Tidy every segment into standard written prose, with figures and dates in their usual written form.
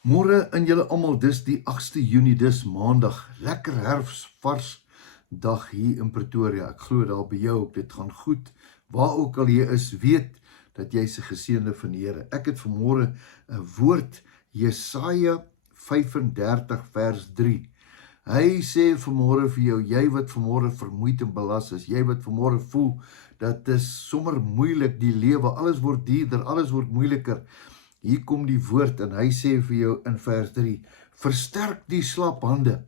Môre aan julle almal, dis die 8de Junie, dis maandag. Lekker herfsvars dag hier in Pretoria. Ek glo daar by jou ook, dit gaan goed. Waar ook al jy is, weet dat jy se geseënde van die Here. Ek het vanmôre 'n woord, Jesaja 35 vers 3. Hy sê vanmôre vir jou, jy wat vanmôre vermoeid en belas is, jy wat vanmôre voel dat dit sommer moeilik die lewe, alles word duurder, alles word moeiliker. Hier kom die woord en hy sê vir jou in vers 3, versterk die slap hande,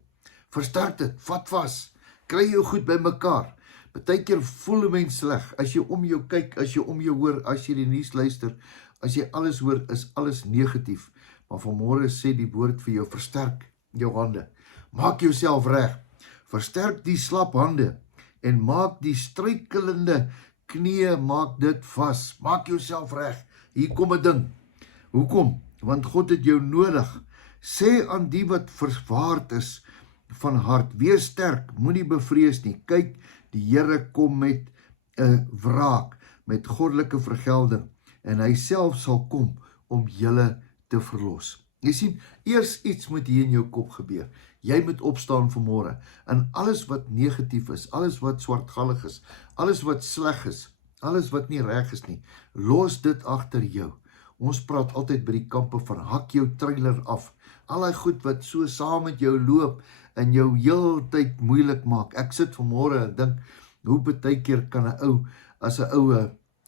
versterk dit, vat vas, kry jou goed by mekaar. Partykeer voel 'n mens sleg, as jy om jou kyk, as jy om jou hoor, as jy die nuus luister, as jy alles hoor, is alles negatief. Maar vanmôre sê die woord vir jou, versterk jou hande, maak jouself reg, versterk die slap hande en maak die struikelende knieë, maak dit vas, maak jouself reg. Hier kom 'n ding. Hoekom? Want God het jou nodig. Sê aan die wat verwaard is van hart, wees sterk, moenie bevrees nie. Kyk, die Here kom met 'n wraak, met goddelike vergelding, en hy self sal kom om julle te verlos. Jy sien, eers iets moet hier in jou kop gebeur. Jy moet opstaan vanmôre, en alles wat negatief is, alles wat swartgallig is, alles wat sleg is, alles wat nie reg is nie, los dit agter jou. Ons praat altyd by die kampe van hak jou trailer af. Al die goed wat so saam met jou loop en jou heeltyd moeilik maak. Ek sit vanmôre en dink, hoe baie keer kan 'n ou, as 'n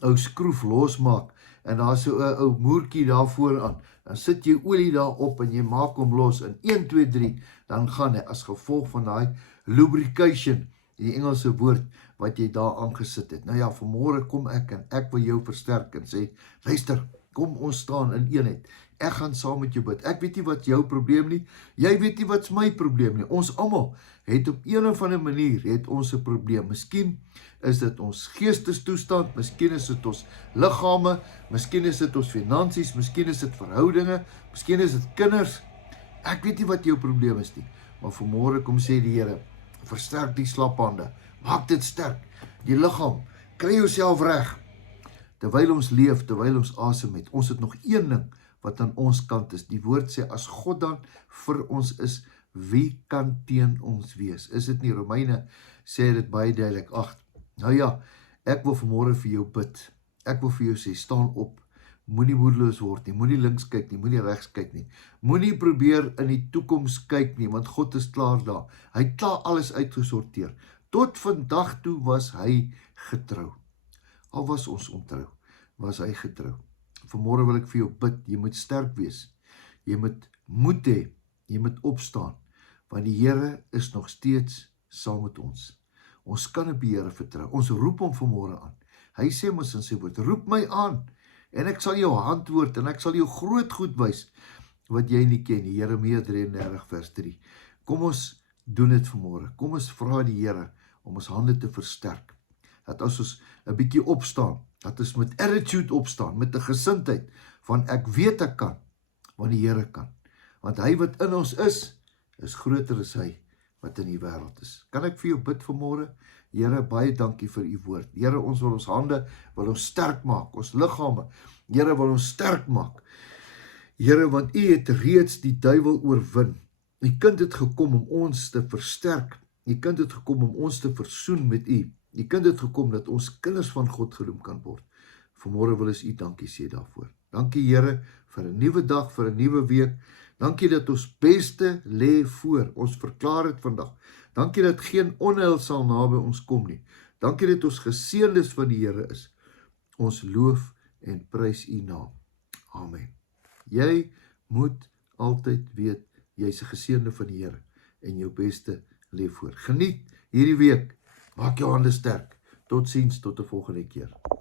ou skroef losmaak en daar's so 'n ou moertjie daarvoor aan, dan sit jy olie daarop en jy maak hom los in 1 2 3, dan gaan hy as gevolg van daai lubrication, die Engelse woord wat jy daar aangesit het. Nou ja, vanmôre kom ek en ek wil jou versterk en sê, luister, kom ons staan in eenheid. Ek gaan saam met jou bid. Ek weet nie wat jou probleem nie. Jy weet nie wat's my probleem nie. Ons almal het op een of ander manier het ons 'n probleem. Miskien is dit ons geestestoestand, miskien is dit ons liggame, miskien is dit ons finansies, miskien is dit verhoudinge, miskien is dit kinders. Ek weet nie wat jou probleem is nie. Maar vanmôre kom sê die Here, versterk die slap hande. Maak dit sterk. Die liggaam, kry jouself reg. Terwyl ons leef, terwyl ons asem het, ons het nog een ding wat aan ons kant is. Die woord sê, as God dan vir ons is, wie kan teen ons wees? Is dit nie? Romeine sê dit baie duidelik. Nou ja, ek wil vanmôre vir jou bid. Ek wil vir jou sê, staan op, moenie moedeloos word nie, moenie links kyk nie, moenie regs kyk nie, moenie probeer in die toekoms kyk nie, want God is klaar daar. Hy het klaar alles uitgesorteer. Tot vandag toe was hy getrou. Al was ons ontrou, was hy getrou. Vanmôre wil ek vir jou bid, jy moet sterk wees, jy moet moed hê, jy moet opstaan, want die Here is nog steeds saam met ons. Ons kan op die Here vertrou, ons roep hom vanmôre aan. Hy sê mos in sy woord, roep my aan, en ek sal jou antwoord, en ek sal jou groot goed wys, wat jy nie ken nie. Jeremia 33 vers 3. Kom ons doen dit vanmôre, kom ons vra die Here, om ons hande te versterk, dat as ons 'n bietjie opstaan, dat ons met attitude opstaan, met 'n gesindheid van ek weet ek kan, want die Here kan. Want hy wat in ons is groter as hy wat in die wêreld is. Kan ek vir jou bid vanmôre? Here, baie dankie vir u woord. Here, ons wil ons hande, wil ons sterk maak, ons liggame. Here, wil ons sterk maak. Here, want u het reeds die duiwel oorwin. U kind het gekom om ons te versterk. U kind het gekom om ons te versoen met u. Die kind het gekom dat ons kinders van God genoem kan word. Vanmôre wil ons u dankie sê daarvoor. Dankie Here vir 'n nuwe dag, vir 'n nuwe week. Dankie dat ons beste lê voor. Ons verklaar dit vandag. Dankie dat geen onheil sal naby ons kom nie. Dankie dat ons geseëndes van die Here is. Ons loof en prys u naam. Amen. Jy moet altyd weet, jy's 'n geseënde van die Here en jou beste lê voor. Geniet hierdie week. Maak jou hande sterk. Totsiens, tot 'n volgende keer.